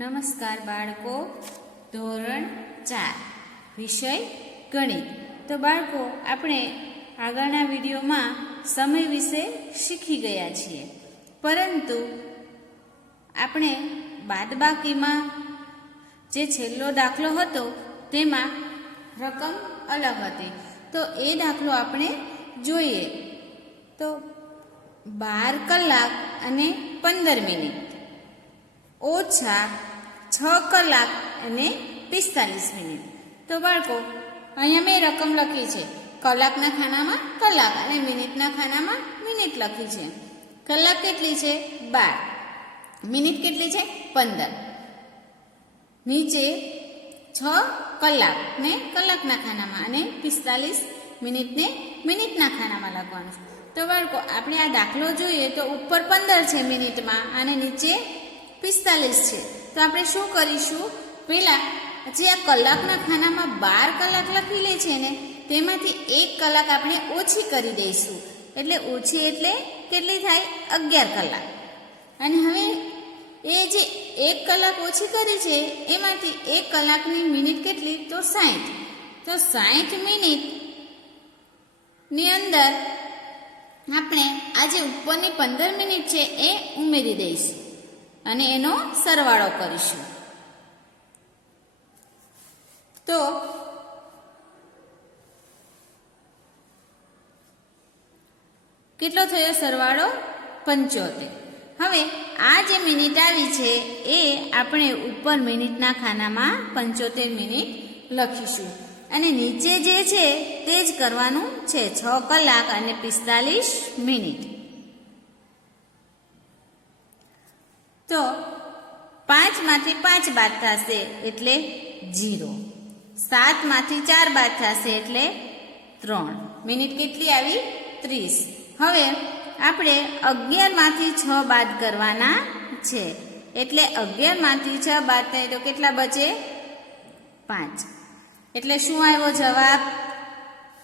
નમસ્કાર બાળકો, ધોરણ 4 વિષય ગણિત। તો બાળકો, આપણે આગળના વિડીયોમાં સમય વિશે શીખી ગયા છીએ, પરંતુ આપણે બાદબાકીમાં જે છેલ્લો દાખલો હતો તેમાં રકમ અલગ હતી। તો એ દાખલો આપણે જોઈએ તો 12 કલાક અને 15 મિનિટ ઓછા 6 કલાક અને 45 મિનિટ। તો બાળકો, અહીંયા મેં રકમ લખી છે, કલાકના ખાનામાં કલાક અને મિનિટના ખાનામાં મિનિટ લખી છે। કલાક કેટલી છે? 12, મિનિટ કેટલી છે? 15। નીચે 6 કલાક ને કલાકના ખાનામાં અને 45 મિનિટને મિનિટના ખાનામાં લખવાનું છે। તો બાળકો, આપણે આ દાખલો જોઈએ તો ઉપર 15 છે મિનિટમાં અને નીચે 45 છે। તો આપણે શું કરીશું? પહેલા જે આ કલાકના ખાનામાં 12 કલાક લખી લે છે ને, તેમાંથી 1 કલાક આપણે ઓછી કરી દઈશું। એટલે ઓછી એટલે કેટલી થાય? 11 કલાક। અને હવે એ જે 1 કલાક ઓછી કરી છે એમાંથી 1 કલાકની મિનિટ કેટલી? તો 60। તો 60 મિનિટ ની અંદર આપણે આ જે ઉપરની 15 મિનિટ છે એ ઉમેરી દઈશું અને એનો સરવાળો કરીશું। તો કેટલો થયો સરવાળો? 75। હવે આ જે મિનિટ આવી છે એ આપણે ઉપર મિનિટના ખાનામાં 75 મિનિટ લખીશું અને નીચે જે છે તે જ કરવાનું છે, 6 કલાક અને 45 મિનિટ। તો 5 માંથી 5 બાદ થશે એટલે 0, 7 માંથી 4 બાદ થશે એટલે 3। મિનિટ કેટલી આવી? 30। હવે આપણે 11 માંથી 6 બાદ કરવાના છે, એટલે 11 માંથી 6 બાદ થાય તો કેટલા બચે? 5। એટલે શું આવ્યો જવાબ?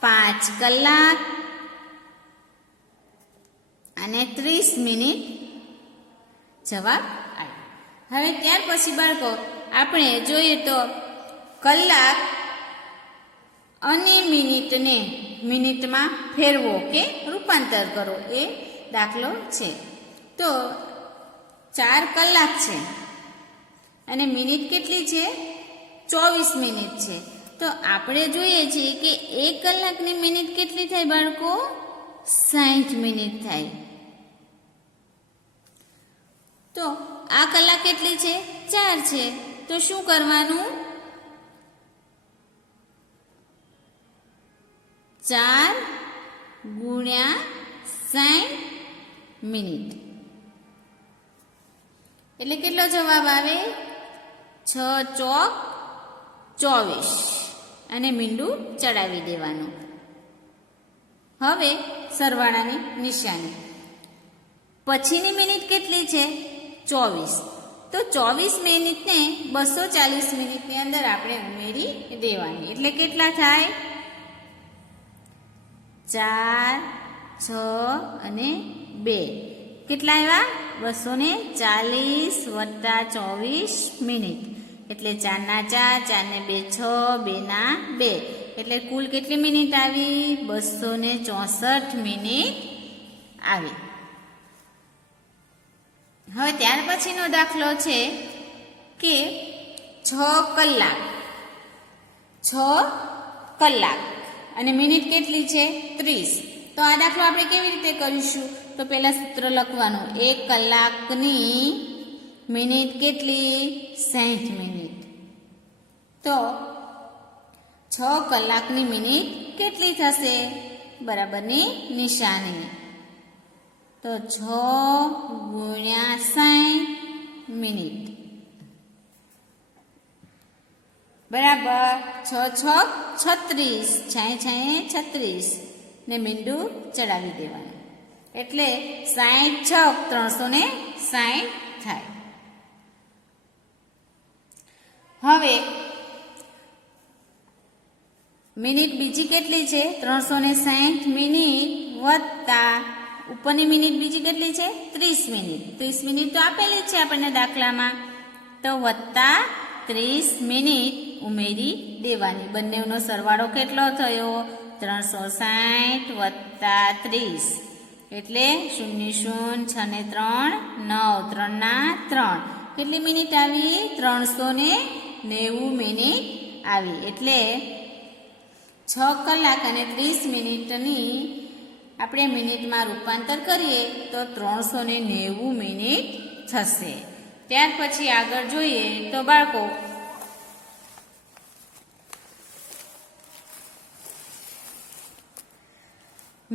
5 કલાક અને 30 મિનિટ જવાબ આવ્યો। હવે ત્યાર પછી બાળકો, આપણે જોઈએ તો કલાક અને મિનિટને મિનિટમાં ફેરવો કે રૂપાંતર કરો એ દાખલો છે। તો 4 કલાક છે અને મિનિટ કેટલી છે? 24 મિનિટ છે। તો આપણે જોઈએ છીએ કે 1 કલાકની મિનિટ કેટલી થાય બાળકો? 60 મિનિટ થાય। તો આ કલાક કેટલી છે? 4 છે। તો શું કરવાનું? 4 ગુણ્યા 60 મિનિટ એટલે કેટલો જવાબ આવે? 6 ચોક 24 અને મીંડું ચડાવી દેવાનું। હવે સરવાળાની નિશાની, પછીની મિનિટ કેટલી છે? 24। તો 24 મિનિટને 240 મિનિટની અંદર આપણે ઉમેરી દેવાની, એટલે કેટલા થાય? 4, 6 અને 2 કેટલા આવ્યા? 240 વત્તા 24 મિનિટ એટલે 4 ના 4, 4 ને 2 6, 2 ના 2 એટલે કુલ કેટલી મિનિટ આવી? 264 મિનિટ આવી। હવે ત્યાર પછીનો દાખલો છે કે 6 કલાક, 6 કલાક અને મિનિટ કેટલી છે? 30। તો આ દાખલો આપણે કેવી રીતે કરીશું? તો પહેલા સૂત્ર લખવાનું, 1 કલાકની મિનિટ કેટલી? 60 મિનિટ। તો 6 કલાકની મિનિટ કેટલી થશે? બરાબરની નિશાની, તો 6 ગુણ્યા 60 મિનિટ બરાબર 6 છક 36, 6 36 ને મીંડું ચડાવી દેવાનું એટલે 60 છક 360 થાય। હવે મિનિટ બીજી કેટલી છે? 360 મિનિટ વત્તા ઉપરની મિનિટ બીજી કેટલી છે? 30 મિનિટ। 30 મિનિટ તો આપેલી જ છે આપણને દાખલામાં। તો વત્તા 30 મિનિટ ઉમેરી દેવાની. બંનેનો સરવાળો કેટલો થયો? 360 વત્તા 30 એટલે 0 0 6 ને 3 9 3 ના 3. કેટલી મિનિટ આવી? 390 મિનિટ આવી. એટલે 6 કલાક અને 30 મિનિટની આપણે મિનિટમાં રૂપાંતર કરીએ તો 390 મિનિટ થશે. ત્યાર પછી આગળ જોઈએ તો બાળકો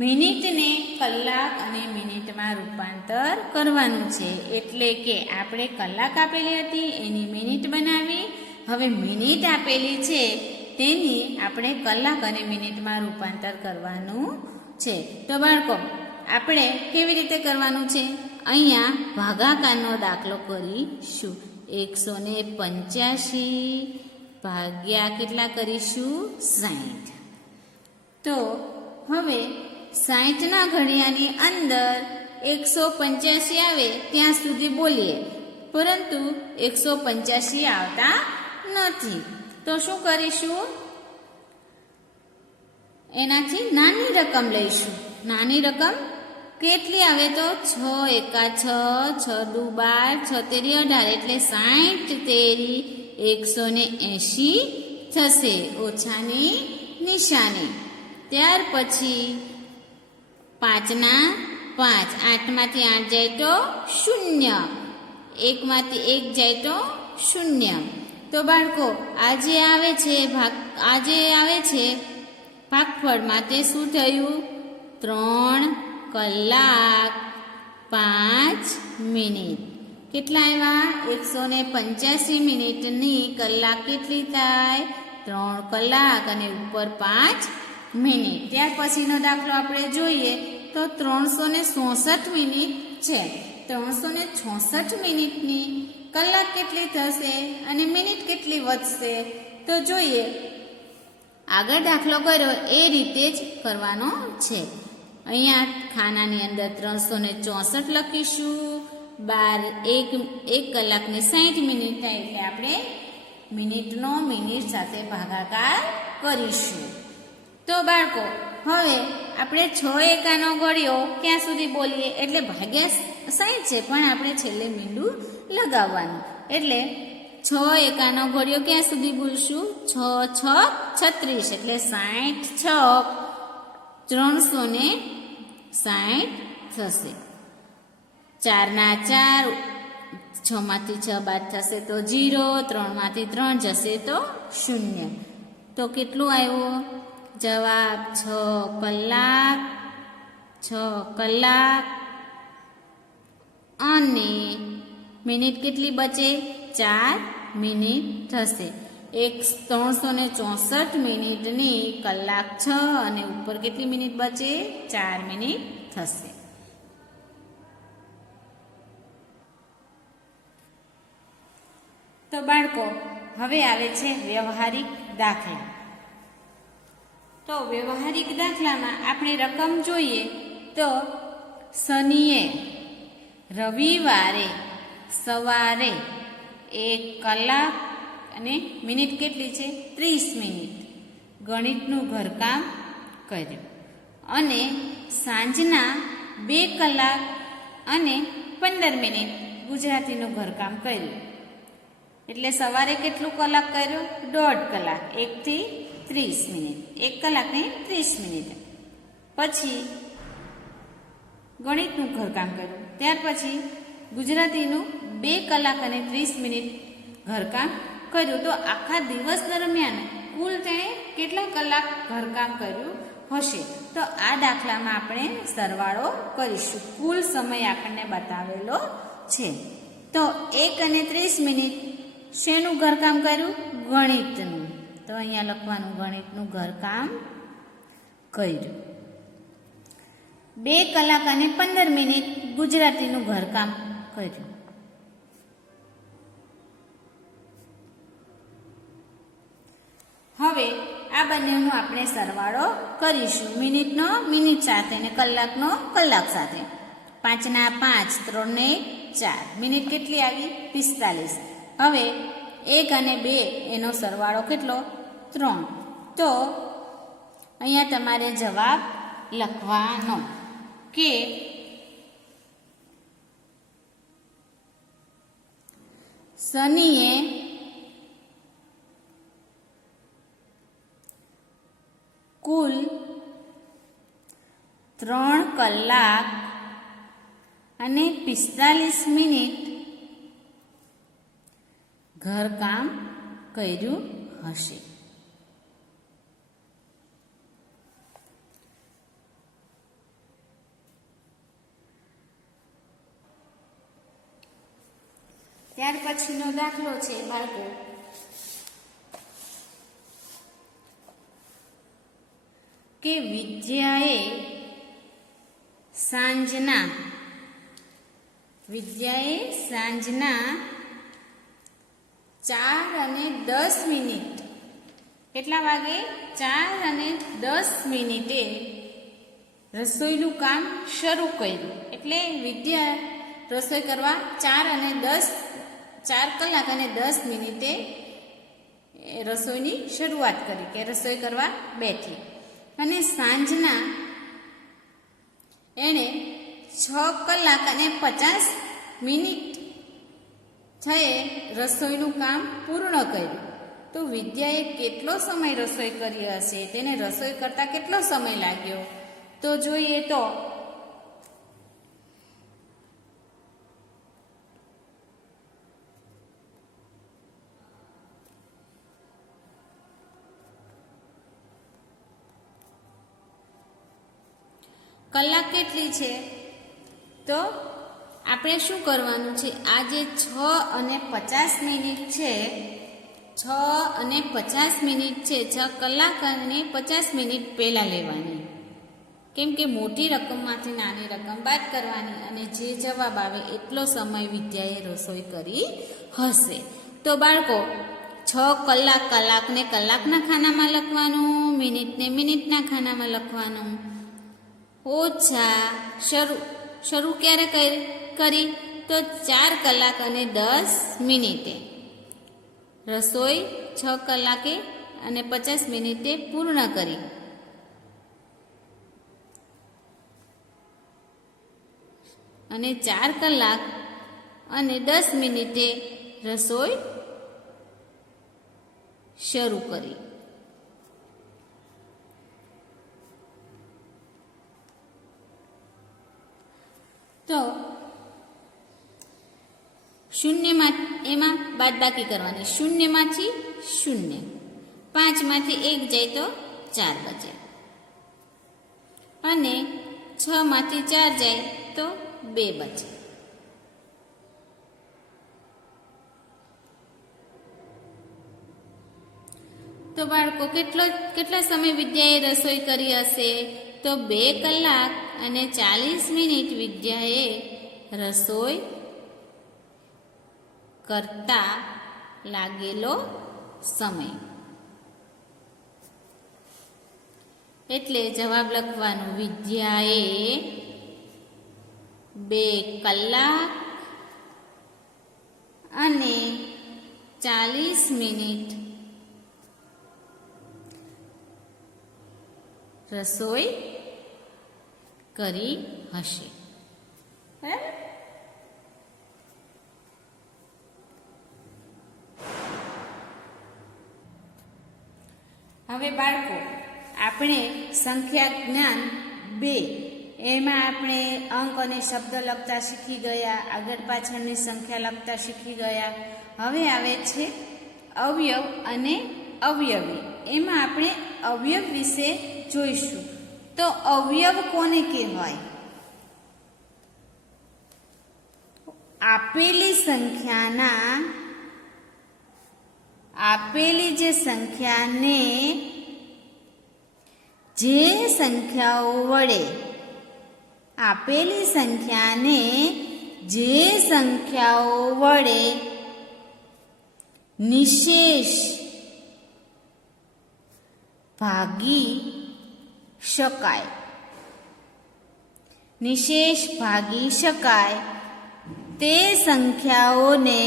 મિનિટને કલાક અને મિનિટમાં રૂપાંતર કરવાનું છે. એટલે કે આપણે કલાક આપેલી હતી એની મિનિટ બનાવી, હવે મિનિટ આપેલી છે તેની આપણે કલાક અને મિનિટમાં રૂપાંતર કરવાનું છે. તો બાળકો આપણે કેવી રીતે કરવાનું છે? અહીંયા ભાગાકારનો દાખલો કરીશું. 185 ભાગ્યા કેટલા કરીશું? 60. તો હવે 60ના ઘડિયાની અંદર 185 આવે ત્યાં સુધી બોલીએ, પરંતુ 185 આવતા નથી. તો શું કરીશું? એનાથી નાની રકમ લઈશું. નાની રકમ કેટલી આવે? તો 6 એકા 6, 6 દુ 12, 6 તેરી 18 એટલે 60 તેરી 180 થશે. ઓછાની નિશાની. ત્યાર પછી 5 ના 5, 8 માંથી 8 જાય તો 0, 1 માંથી 1 જાય તો 0. તો બાળકો આજે આવે છે ભાગફળમાં તે શું થયું? 3 કલાક 5 મિનિટ. કેટલા આવ્યા? 185 મિનિટની કલાક કેટલી થાય? 3 કલાક અને ઉપર 5 મિનિટ. ત્યાર પછીનો દાખલો આપણે જોઈએ તો 364 મિનિટ છે. 364 મિનિટની કલાક કેટલી થશે અને મિનિટ કેટલી વધશે? તો જોઈએ. આગળ દાખલો કર્યો એ રીતે જ કરવાનો છે. અહીંયા ખાનાની અંદર 364 લખીશું. 1 કલાકને 60 મિનિટ થાય એટલે આપણે મિનિટનો મિનિટ સાથે ભાગાકાર કરીશું. તો બાળકો હવે આપણે 6 એકાનો ઘડિયો ક્યાં સુધી બોલીએ? એટલે ભાગ્યા 60 છે પણ આપણે છેલ્લે મીંડું લગાવવાનું. એટલે 6 એકાનો ઘડિયો ક્યાં સુધી બોલશું? 6 6 36 એટલે 60 6 360 થશે. 4 ના 4, 6 માંથી 6 બાદ થશે તો 0, 3 માંથી 3 જશે તો 0. તો કેટલું આવ્યું જવાબ? 6 કલાક અને મિનિટ કેટલી બચે? 4 મિનિટ થશે. 364 મિનિટની કલાક 6 અને ઉપર કેટલી મિનિટ બચે? 4 મિનિટ થશે. તો બાળકો હવે આવે છે વ્યવહારિક દાખલા. તો વ્યવહારિક દાખલામાં આપણે રકમ જોઈએ તો શનિએ રવિવારે સવારે 1 કલાક અને મિનિટ કેટલી છે? 30 મિનિટ ગણિતનું ઘરકામ કર્યું અને સાંજના 2 કલાક અને 15 મિનિટ ગુજરાતીનું ઘરકામ કર્યું. એટલે સવારે કેટલું કલાક કર્યું? 1.5 કલાક. 1 થી 30 મિનિટ. 1 કલાક ને 30 મિનિટ. પછી ગણિતનું ઘરકામ કર્યું. ત્યાર પછી ગુજરાતીનું 2 કલાક અને 30 મિનિટ ઘરકામ કર્યું. તો આખા દિવસ દરમિયાન કુલ તેણે કેટલા કલાક ઘરકામ કર્યું હશે? તો આ દાખલામાં આપણે સરવાળો કરીશું. કુલ સમય આપણને બતાવેલો છે. તો 1 અને 30 મિનિટ શેનું ઘરકામ કર્યું? ગણિતનું. તો અહીંયા લખવાનું ગણિતનું ઘરકામ કર્યું. 2 કલાક અને 15 મિનિટ ગુજરાતીનું ઘરકામ કર્યું. હવે આ બંનેનો આપણે સરવાળો કરીશું. મિનિટનો મિનિટ સાથે અને કલાકનો કલાક સાથે. 5 ના 5, 3 ને 4 મિનિટ કેટલી આવી? 45. હવે 1 અને 2 એનો સરવાળો કેટલો? 3. તો અહીંયા તમારે જવાબ લખવાનો કે શનિએ કુલ 3 કલાક અને 45 મિનિટ ઘરકામ કર્યું હશે. ત્યાર પછીનો દાખલો છે બાળકો, કે વિદ્યાએ સાંજના 4 અને 10 મિનિટ, કેટલા વાગે? 4 અને 10 મિનિટે રસોઈનું કામ શરૂ કર્યું. એટલે વિદ્યા રસોઈ કરવા 4 કલાક અને 10 મિનિટે રસોઈની શરૂઆત કરી, કે રસોઈ કરવા બેઠી. અને સાંજના એણે 6 કલાક અને 50 મિનિટ થયે રસોઈનું કામ પૂર્ણ કર્યું. તો વિદ્યાએ કેટલો સમય રસોઈ કરી હશે? તેને રસોઈ કરતા કેટલો સમય લાગ્યો? તો જોઈએ તો કલાક કેટલી છે? તો આપણે શું કરવાનું છે? આ જે 6 અને 50 મિનિટ છે, 6 અને 50 મિનિટ છે, 6 કલાક અને 50 મિનિટ પહેલાં લેવાની. કેમ કે મોટી રકમમાંથી નાની રકમ બાદ કરવાની અને જે જવાબ આવે એટલો સમય વિદ્યાએ રસોઈ કરી હશે. તો બાળકો 6 કલાક કલાકને કલાકના ખાનામાં લખવાનું, મિનિટને મિનિટના ખાનામાં લખવાનું. ઓછા શરૂ ક્યારે કરી? તો 4 કલાક અને 10 મિનિટે. રસોઈ 6 કલાકે અને 50 મિનિટે પૂર્ણ કરી. અને 4 કલાક અને 10 મિનિટે રસોઈ શરૂ કરી. તો શૂન્યમાં એમાં બાદબાકી કરવાની. 0માંથી 0, 5માંથી 1 જાય તો 4 બચે, અને 6માંથી 4 જાય તો 2 બચે. તો બાળકો કેટલા સમય વિદ્યાએ રસોઈ કરી હશે? તો 2 કલાક અને 40 મિનિટ વિદ્યાએ રસોઈ કરતા લાગેલો સમય. એટલે જવાબ લખવાનો, વિદ્યાએ 2 કલાક અને 40 મિનિટ રસોઈ કરી હશે. બરાબર? હવે બાળકો, આપણે સંખ્યા જ્ઞાન 2 એમાં આપણે અંક અને શબ્દ લખતા શીખી ગયા, આગળ પાછળની સંખ્યા લખતા શીખી ગયા. હવે આવે છે અવયવ અને અવયવી. એમાં આપણે અવયવ વિશે જોઈશું. તો અવયવ કોને કહેવાય? આપેલી જે સંખ્યાને જે સંખ્યાઓ વડે આપેલી સંખ્યાને જે સંખ્યાઓ વડે નિશેષ ભાગી શકાય, નિશેષ ભાગી શકાય તે સંખ્યાઓને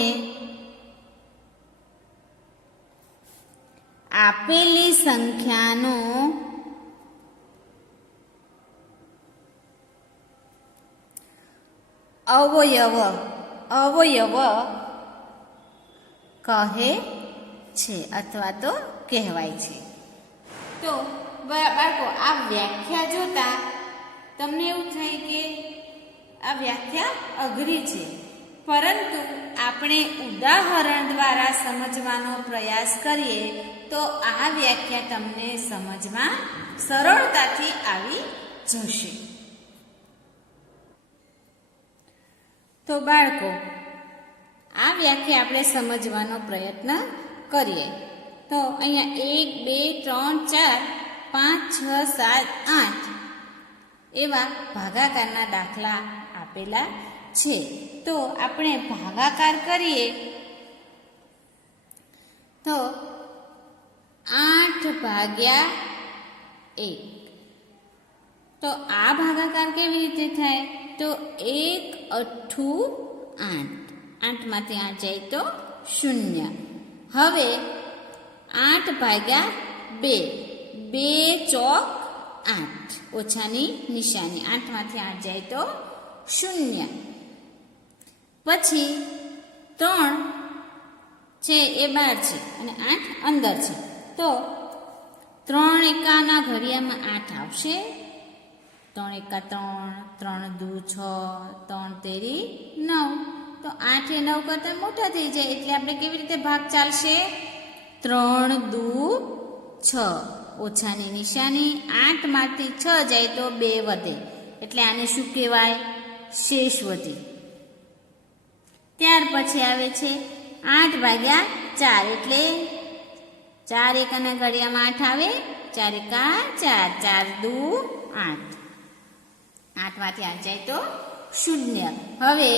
આપેલી સંખ્યાનો અવયવ કહે છે અથવા તો કહેવાય છે. તો બાળકો આ વ્યાખ્યા જોતા તમને એવું થાય કે આ વ્યાખ્યા અઘરી છે, પરંતુ આપણે ઉદાહરણ દ્વારા સમજવાનો પ્રયાસ કરીએ તો આ વ્યાખ્યા તમને સમજમાં સરળતાથી આવી જશે. તો બાળકો આ વ્યાખ્યા આપણે સમજવાનો પ્રયત્ન કરીએ. તો અહીંયા 1, 2, 3, 4, 5, 6, 7, 8 એવા ભાગાકારના દાખલા આપેલા છે. તો આપણે ભાગાકાર કરીએ તો 8/1. તો આ ભાગાકાર કેવી રીતે થાય? તો 1 અઠ્ઠું 8, 8 માંથી 8 જાય તો 0. હવે 8/2, 2 ચોક 8, ઓછાની નિશાની, 8 માંથી 8 જાય તો 0. પછી 3 છે એ 12 છે અને 8 અંદર છે. તો 3 એકાના ઘડિયામાં 8 આવશે. 3 એકા 3, 3 દુ 6, 3 તેરી 9. તો 8 એ 9 કરતાં મોટા થઈ જાય એટલે આપણે કેવી રીતે ભાગ ચાલશે? 3 દુ 6, ઓછાની નિશાની, 8 માંથી 6 જાય તો 2 વધે એટલે આને શું કહેવાય? શેષવધી. ત્યાર પછી આવે છે 8/4 એટલે 4 એકાના ઘડિયામાં 8 આવે. 4 એકા 4, 4 દુ 8, 8 માંથી 8 જાય તો 0. હવે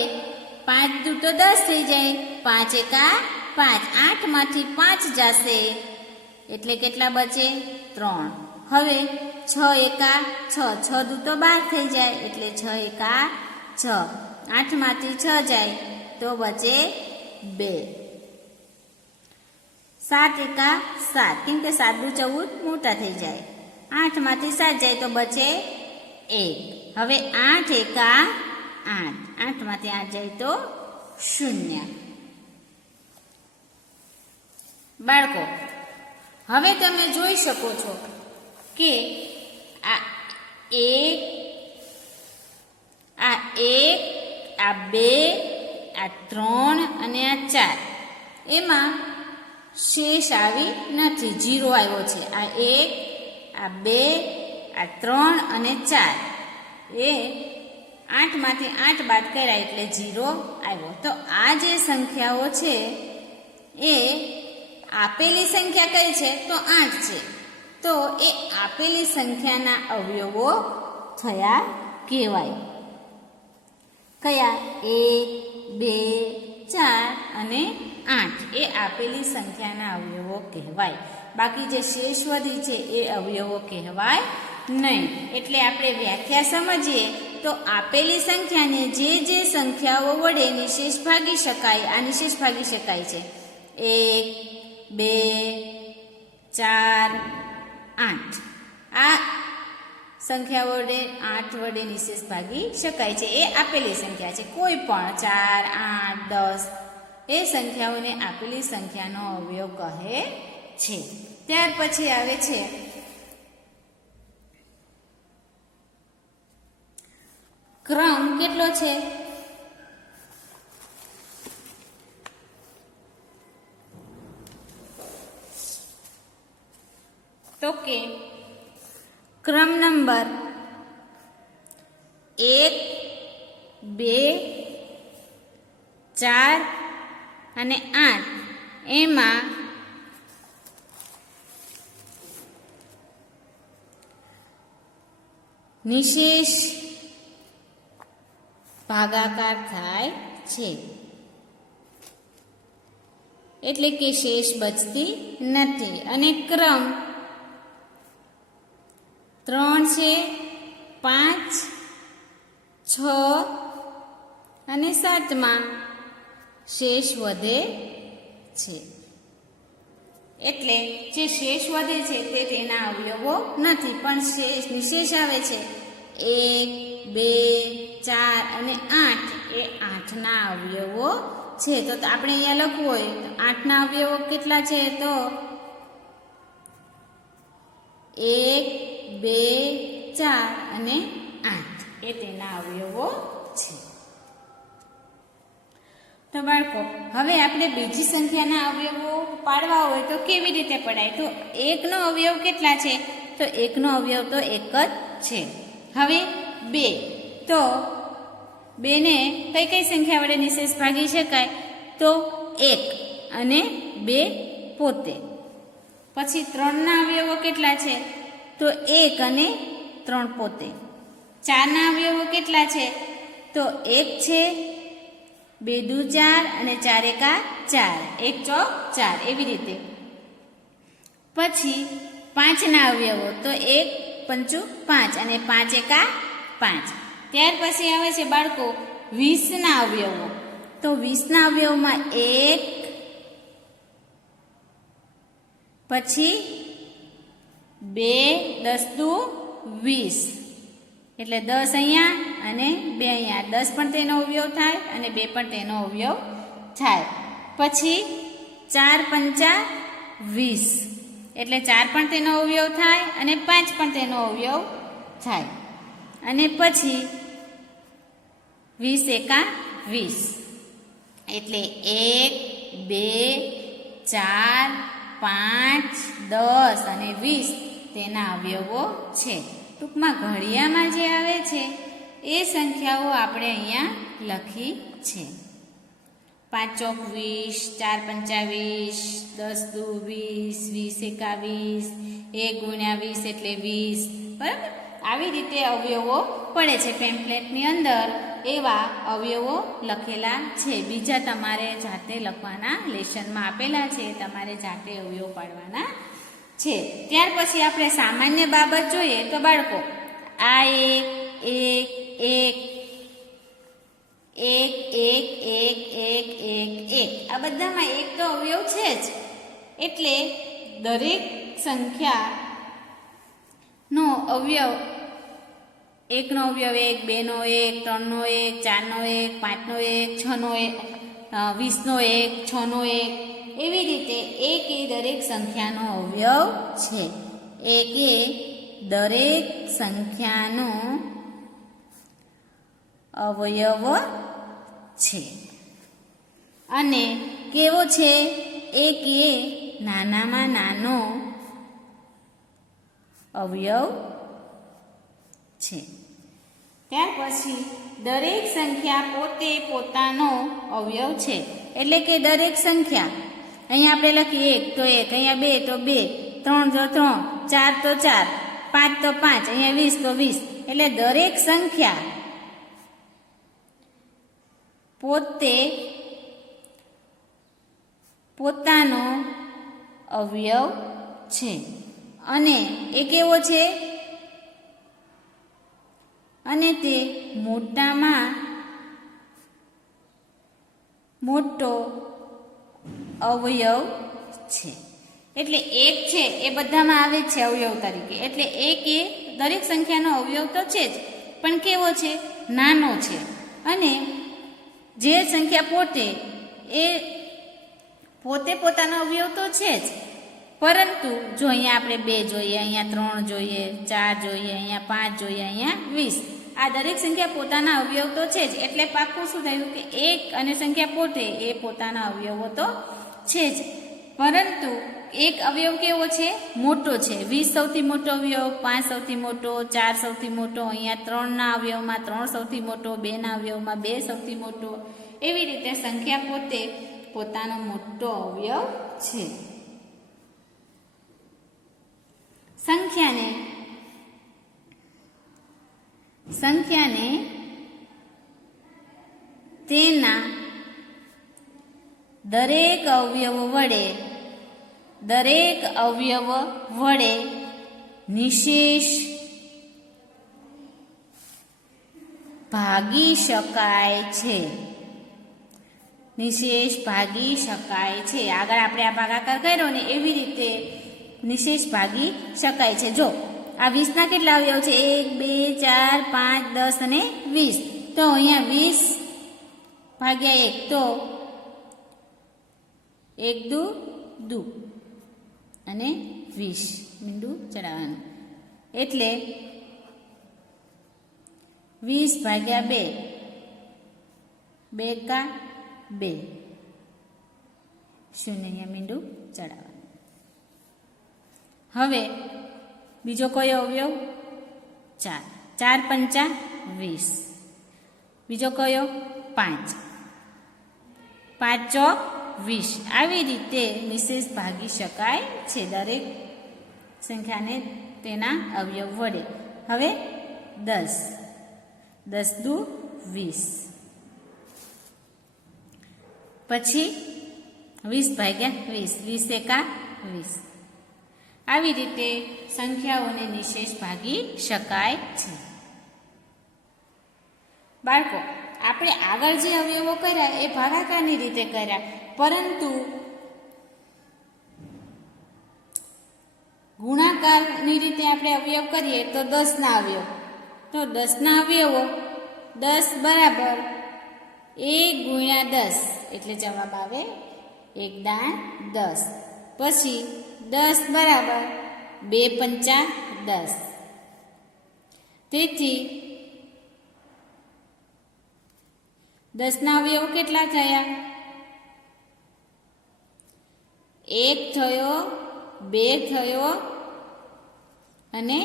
5 દુ તો 10 થઈ જાય. 5 એકા 5, 8 માંથી 5 જશે એટલે કેટલા બચે? 3. હવે 6 એકા 6, 6 દુ તો 12 થઈ જાય એટલે 6 એકા 6, 8 માંથી 6 જાય તો બચે 2. 7 એકા 7, કેમ કે 7 દુ 14 મોટા થઈ જાય. 8 માંથી 7 જાય તો બચે 1. હવે 8 એકા 8, 8 માંથી 8 જાય તો 0. બાળકો હવે તમે જોઈ શકો છો કે આ 1, આ 2, આ 3 અને આ 4 એમાં શેષ આવી નથી, 0 આવ્યો છે. આ 1, આ 2, આ 3 અને 4 એ 8 માંથી 8 બાદ કર્યા એટલે 0 આવ્યો. તો આ જે સંખ્યાઓ છે એ આપેલી સંખ્યા કઈ છે? તો 8 છે. તો એ આપેલી સંખ્યાના અવયવો થયા કહેવાય. કયા? 1, 2, 4 અને 8 એ આપેલી સંખ્યાના અવયવો કહેવાય. બાકી જે શેષવધી છે એ અવયવો કહેવાય નહીં. એટલે આપણે વ્યાખ્યા સમજીએ તો આપેલી સંખ્યાને જે સંખ્યાઓ વડે નિશેષ ભાગી શકાય, આ નિશેષ ભાગી શકાય છે. 1, 2, 4, 8 આ સંખ્યા વડે 8 વડે નિશેષ ભાગી શકાય છે. એ આપેલી સંખ્યા છે. કોઈ પણ 4, 8, 10 એ સંખ્યાઓને આપેલી સંખ્યાનો અવયવ કહે છે. ત્યાર પછી આવે છે ક્રમ. કેટલો છે? તો કે ક્રમ નંબર 1, 2, 4 અને 8 એમાં નિશેષ ભાગાકાર થાય છે એટલે કે શેષ બચતી નથી. અને ક્રમ 3 છે, 5, 6 અને 7માં શેષ વધે છે. એટલે જે શેષ વધે છે તે તેના અવયવો નથી, પણ નિશેષ આવે છે 1, 2, 4 અને 8 એ 8ના અવયવો છે. તો આપણે અહીંયા લખવું હોય તો 8ના અવયવો કેટલા છે? તો 1, 2, 4 અને 8 એ તેના અવયવો છે. તો બાળકો, હવે આપણે બીજી સંખ્યાના અવયવો પાડવા હોય તો કેવી રીતે પડાય? તો 1 નો અવયવ કેટલા છે? તો 1 નો અવયવ તો 1 જ છે. હવે 2, તો 2 ને કઈ કઈ સંખ્યા વડે નિશેષ ભાગી શકાય? તો 1 અને 2 પોતે. પછી 3 ના અવયવો કેટલા છે? તો 1 અને 3 પોતે. 4 ના અવયવો કેટલા છે? તો 1 છે, 2 દુ 4 અને 4 એકા 4, 1 ચોક 4, એવી રીતે. પછી 5 ના અવયવો તો 1 પંચું 5 અને 5 એકા 5. ત્યાર પછી આવે છે બાળકો 20 ના અવયવો. તો 20 ના અવયવમાં 1, પછી 2, 10 દુ 20, એટલે 10 અહીંયા અને 2 અહીંયા. 10 પણ તેનો અવયવ થાય અને 2 પણ તેનો અવયવ થાય. પછી 4 પંચા 20, એટલે 4 પણ તેનો અવયવ થાય અને 5 પણ તેનો અવયવ થાય. અને પછી 20 એકા 20, એટલે 1, 2, 4, 5, 10 અને 20 તેના અવયવો છે. ટૂંકમાં ઘડિયામાં જે આવે છે એ સંખ્યાઓ આપણે અહીંયા લખી છે. 5 ચોક 20, 4 પંચા 20, 10 દુ 20, 20 એકા 20, 1 ગુણ્યા 20 એટલે 20, બરાબર? આવી રીતે અવયવો પડે છે. પેમ્પલેટની અંદર એવા અવયવો લખેલા છે. બીજા તમારે જાતે લખવાના, લેસનમાં આપેલા છે, તમારે જાતે અવયવ પાડવાના છે. ત્યાર પછી આપણે સામાન્ય બાબત જોઈએ તો બાળકો, આ 1, 1, 1, 1, 1, 1, 1, 1, આ બધામાં 1 તો અવયવ છે જ. એટલે દરેક સંખ્યાનો અવયવ, 1 નો અવયવ 1, 2 નો 1, 3 નો 1, 4 નો 1, 5 નો 1, 6 નો 1, 20 નો 1, 6 નો 1, એવી રીતે 1 એ દરેક સંખ્યાનો અવયવ છે. 1 એ દરેક સંખ્યાનો અવયવ છે. અને કેવો છે? 1 એ નાનામાં નાનો અવયવ છે. ત્યાર પછી દરેક સંખ્યા પોતે પોતાનો અવયવ છે. એટલે કે દરેક સંખ્યા, અહીંયા આપણે લખીએ 1 તો 1, અહીંયા 2 તો 2, 3 તો 3, 4 તો 4, 5 તો 5, અહીંયા 20 તો 20, એટલે દરેક સંખ્યા પોતે પોતાનો અવયવ છે. અને એ કેવો છે? અને તે મોટામાં મોટો અવયવ છે. એટલે 1 છે એ બધામાં આવે છે અવયવ તરીકે. એટલે 1 એ દરેક સંખ્યાનો અવયવ તો છે જ, પણ કેવો છે? નાનો છે. અને જે સંખ્યા પોતે એ પોતે પોતાનો અવયવ તો છે જ, પરંતુ જો અહીંયા આપણે 2 જોઈએ, અહીંયા 3 જોઈએ, 4 જોઈએ, અહીંયા 5 જોઈએ, અહીંયા 20, આ દરેક સંખ્યા પોતાના અવયવ તો છે જ. એટલે પાક્કું શું થયું કે 1 અને સંખ્યા પોતે એ પોતાના અવયવો તો છે જ, પરંતુ એક અવયવ કેવો છે? મોટો છે. 20 સૌથી મોટો અવયવ, 5 સૌથી મોટો, 4 સૌથી મોટો, અહીંયા 3 ના અવયવમાં 3 સૌથી મોટો, 2 ના અવયવમાં 2 સૌથી મોટો. એવી રીતે સંખ્યા પોતે પોતાનો મોટો અવયવ છે. સંખ્યાને તેના દરેક અવયવ વડે નિશેષ ભાગી શકાય છે. નિશેષ ભાગી શકાય છે. આગળ આપણે આ ભાગાકાર કર્યો ને એવી રીતે નિશેષ ભાગી શકાય છે. જો આ 20ના કેટલા અવયવ છે? 1 2 4 5 10 અને 20. તો અહીંયા 20 ભાગ્યા 1 તો 1 દુ દુ અને 20 મીંડું ચડાવવાનું એટલે 20 ભાગ્યા 2 2 કા 2 શૂન્ય અહીંયા મીંડું ચડાવવાનું. હવે બીજો કયો અવયવ? 4 4 પંચા 20. બીજો કયો? 5 5 ચોક 20. આવી રીતે નિશેષ ભાગી શકાય છે દરેક સંખ્યાને તેના અવયવ વડે. હવે 10 10 દુ 20 પછી 20 ભાગ્યા 20 20 એકા 20. આવી રીતે સંખ્યાઓને નિશેષ ભાગી શકાય છે. બાળકો, આપણે આગળ જે અવયવો કર્યા એ ભાગાકારની રીતે કર્યા, પરંતુ ગુણાકારની રીતે આપણે અવયવ કરીએ તો 10ના અવયવ. તો 10ના અવયવો 10 બરાબર 1 ગુણ્યા 10 એટલે જવાબ આવે 1 દાણ 10. પછી 10 બરાબર 2 પંચા 10. તેથી 10ના અવયવ કેટલા થયા? 1 થયો, 2 થયો અને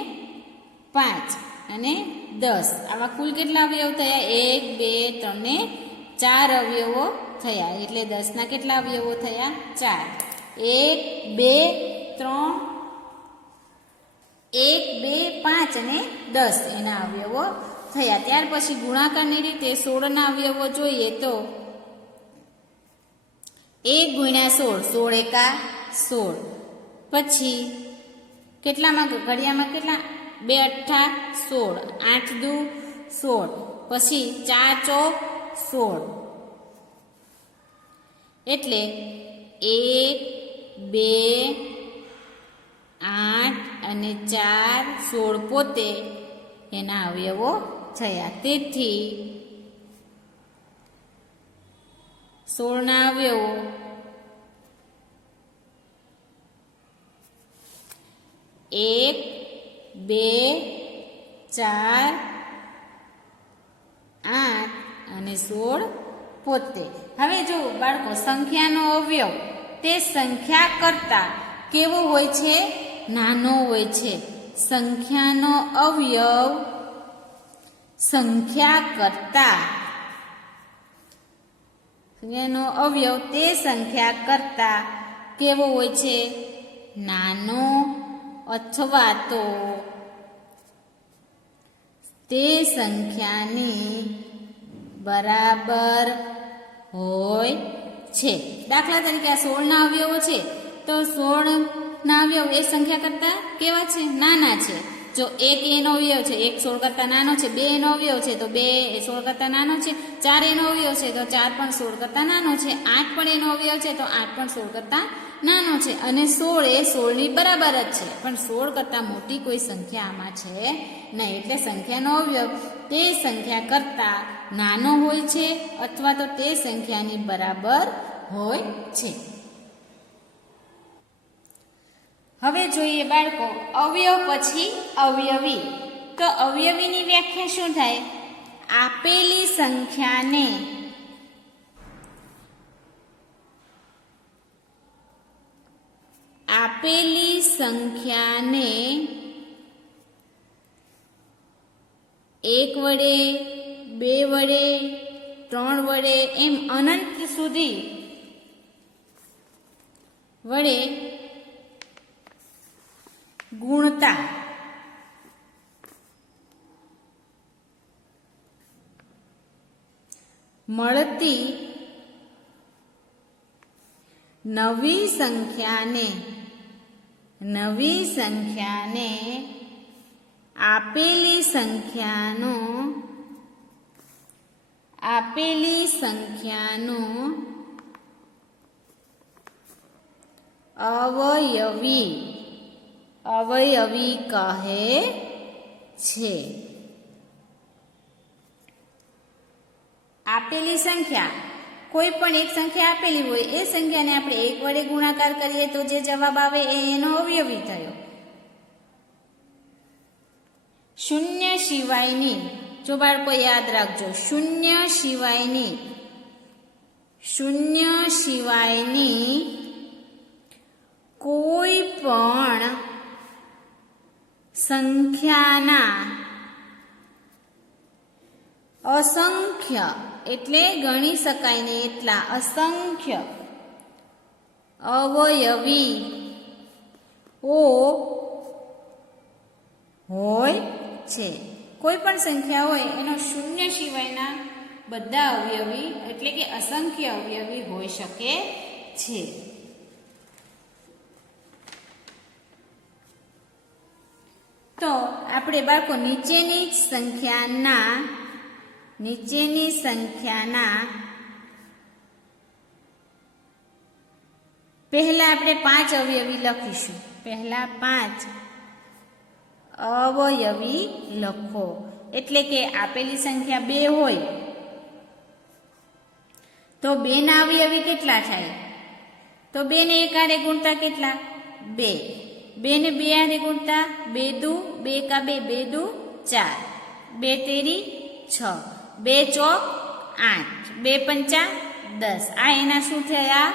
5 અને 10. આવા કુલ કેટલા અવયવ થયા? 1 2 3 ને 4 અવયવો થયા. એટલે 10ના કેટલા અવયવો થયા? 4. 1 2 3 1 2 5 અને 10 એના અવયવો થયા. ત્યાર પછી ગુણાકારની રીતે 16ના અવયવો જોઈએ તો 1 ગુણ્યા 16 16 એકા 16. પછી કેટલામાં ઘડિયામાં કેટલા? 2 અઠ્ઠા 16 8 દુ 16 પછી 4 ચોક 16 એટલે 1 2 8 અને 4 16 પોતે એના અવયવો થયા. તેથી 16ના અવયવો 1 2 4 8 અને 16 પોતે. હવે જો બાળકો, સંખ્યાનો અવયવ તે સંખ્યા કરતા કેવો હોય છે? નાનો હોય છે. સંખ્યાનો અવયવ સંખ્યા કરતા સંખ્યાનો અવયવ તે સંખ્યા કરતા કેવો હોય છે? નાનો અથવા તો તે સંખ્યાની બરાબર હોય છે. દાખલા તરીકે આ 16ના અવયવો છે તો 16ના અવયવ એ સંખ્યા કરતા કેવા છે? નાના છે. જો 1 એનો અવયવ છે, 1 16 કરતા નાનો છે. 2 એનો અવયવ છે તો 2 એ 16 કરતા નાનો છે. 4 એનો અવયવ છે તો 4 પણ 16 કરતા નાનો છે. 8 પણ એનો અવયવ છે તો 8 પણ 16 કરતા નાનો છે. અને 16 એ 16ની બરાબર જ છે. પણ 16 કરતા મોટી કોઈ સંખ્યા આમાં છે નહીં. એટલે સંખ્યાનો અવયવ તે સંખ્યા કરતા નાનો હોય છે અથવા તો તે સંખ્યાની બરાબર હોય છે. હવે જોઈએ બાળકો, અવયવ પછી અવયવી. તો અવયવીની વ્યાખ્યા શું થાય? આપેલી સંખ્યાને એક વડે, 2 વડે, 3 વડે એમ અનંત સુધી વડે ગુણતા મળતી નવી સંખ્યાને આપેલી સંખ્યાનો અવયવી અવયવી કહે છે. આપેલી સંખ્યા, કોઈ પણ એક સંખ્યા આપેલી હોય એ સંખ્યાને આપણે 1 વડે ગુણાકાર કરીએ તો જે જવાબ આવે એ એનો અવયવી થયો. શૂન્ય સિવાયની, જો બાળકો યાદ રાખજો, શૂન્ય સિવાયની કોઈ પણ સંખ્યાના અસંખ્ય એટલે ગણી શકાય ને એટલા અસંખ્ય અવયવી હોય છે. કોઈ પણ સંખ્યા હોય એનો શૂન્ય સિવાયના બધા અવયવી એટલે કે અસંખ્ય અવયવી હોઈ શકે છે. તો આપણે બાળકો નીચેની સંખ્યાના પહેલા આપણે 5 અવયવી લખીશું. પહેલા 5 અવયવી લખો. એટલે કે આપેલી સંખ્યા 2 હોય તો 2 ના અવયવી કેટલા થાય? તો 2 ને 1 હારે ગુણતા કેટલા? 2. 2 ને 2 હારે ગુણતા 2 દુ 2 કા 2, 2 દુ 4, 2 તેરી 6, 2 ચોક 8, 2 પંચા 10. આ એના શું થયા?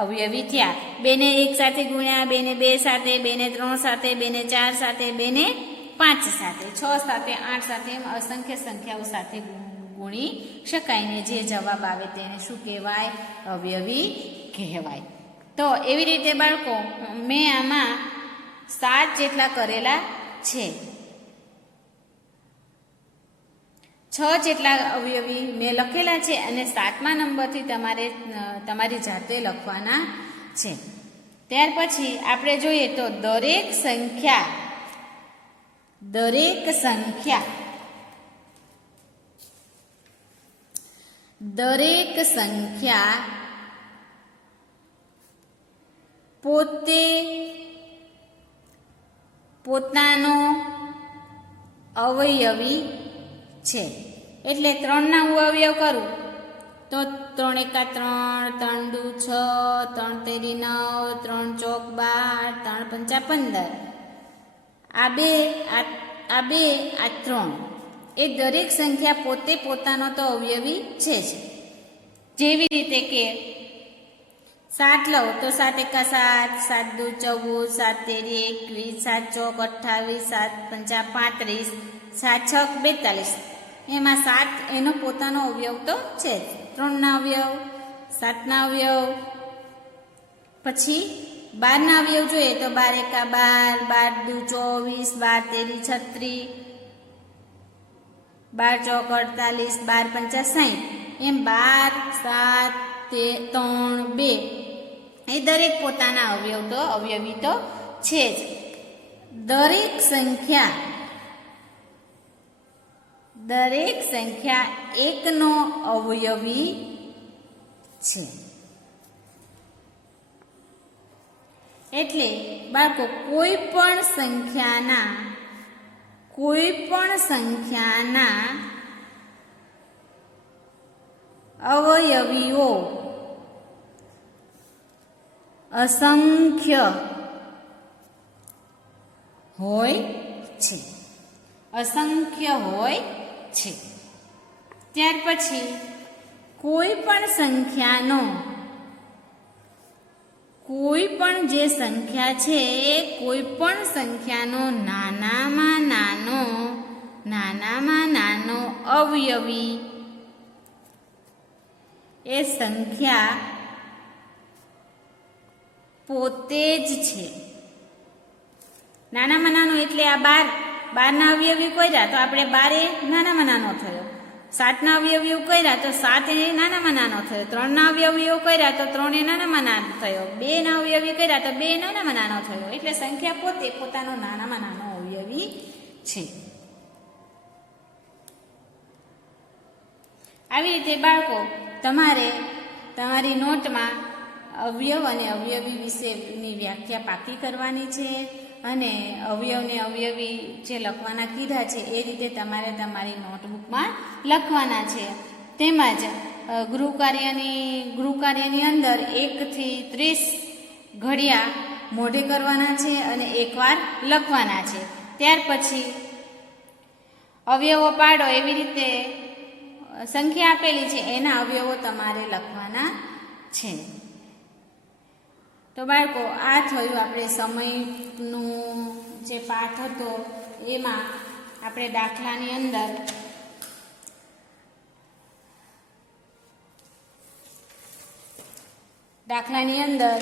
અવયવી થયા. 2 ને 1 સાથે ગુણ્યા, 2 ને 2 સાથે, 2 ને 3 સાથે, 2 ને 4 સાથે, 2 ને 5 સાથે, 6 સાથે, 8 સાથે, એમ અસંખ્ય સંખ્યાઓ સાથે ગુણી શકાય ને જે જવાબ આવે તેને શું કહેવાય? અવયવી કહેવાય. તો એવી રીતે બાળકો મેં આમાં 7 જેટલા કરેલા છે. 6 જેટલા અવયવી મેં લખેલા છે અને 7મા નંબરથી તમારે તમારી જાતે લખવાના છે. ત્યાર પછી આપણે જોઈએ તો દરેક સંખ્યા પોતાનો અવયવી છે. એટલે 3 ના હું અવયવ કરું તો 3 એકા 3, 3 દુ 6, 3 તેરી 9, 3 ચોક 12, 3 પંચા 15. આ 2 આ 3 એ દરેક સંખ્યા પોતે પોતાનો તો અવયવી છે જ. જેવી રીતે કે 7 લો તો 7 એકા 7, 7 દુ 14, 7 તેરી 21, 7 ચોક 28, 7 પંચા 35, 7 છક 42. એમાં 7 એનો પોતાનો અવયવ તો છે જ. 3 ના અવયવ, 7 ના અવયવ, પછી 12 ના અવયવ જોઈએ તો 12 એકા 12, 12 દુ 24, 12 તેરી 36, 12 ચોક 48, 12 પંચા 60. એમ 12, 7, 3, 2 એ દરેક પોતાના અવયવી તો છે જ. દરેક સંખ્યા એકનો અવયવી છે. એટલે બાળકો કોઈ પણ સંખ્યાના અવયવીઓ અસંખ્ય હોય છે. ત્યાર પછી કોઈ પણ જે સંખ્યા છે એ કોઈ પણ સંખ્યાનો નાનામાં નાનો અવયવી એ સંખ્યા પોતે જ છે. નાનામાં નાનો એટલે આ 12 ના અવયવી કર્યા તો આપણે 12 એ નાનામાં નાનો થયો. 7 ના અવયવીઓ કર્યા તો 7 એ નાનામાં નાનો થયો. 3 ના અવયવીઓ કર્યા તો 3 એ નાનામાં નાનો થયો. 2 ના અવયવી કર્યા તો 2 નાનામાં નાનો થયો. એટલે સંખ્યા પોતે પોતાનો નાનામાં નાનો અવયવી છે. આવી રીતે બાળકો તમારે તમારી નોટમાં અવયવ અને અવયવી વિશેની વ્યાખ્યા પાકી કરવાની છે અને અવયવને અવયવી જે લખવાના કીધા છે એ રીતે તમારે તમારી નોટબુકમાં લખવાના છે. તેમજ ગૃહકાર્યની અંદર 1 થી 30 ઘડિયા મોઢે કરવાના છે અને એકવાર લખવાના છે. ત્યાર પછી અવયવો પાડો એવી રીતે સંખ્યા આપેલી છે એના અવયવો તમારે લખવાના છે. તો બાળકો આ થયું આપણે સમયનું જે પાઠ હતો એમાં આપણે દાખલાની અંદર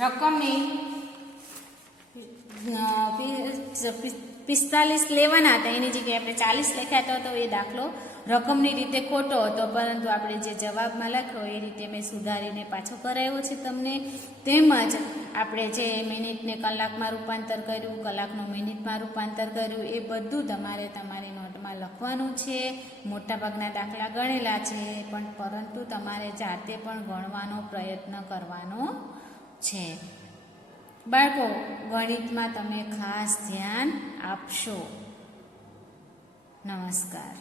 રકમની 45 લેવાના હતા, એની જગ્યાએ આપણે 40 લખ્યા હતા. તો એ દાખલો રકમની રીતે ખોટો હતો, પરંતુ આપણે જે જવાબમાં લખ્યો એ રીતે મેં સુધારીને પાછો કરાવ્યો છે તમને. તેમજ આપણે જે મિનિટને કલાકમાં રૂપાંતર કર્યું, કલાકનું મિનિટમાં રૂપાંતર કર્યું, એ બધું તમારે તમારી નોટમાં લખવાનું છે. મોટાભાગના દાખલા ગણેલા છે, પરંતુ તમારે જાતે પણ ગણવાનો પ્રયત્ન કરવાનો છે. બાળકો, ગણિતમાં તમે ખાસ ધ્યાન આપશો. નમસ્કાર.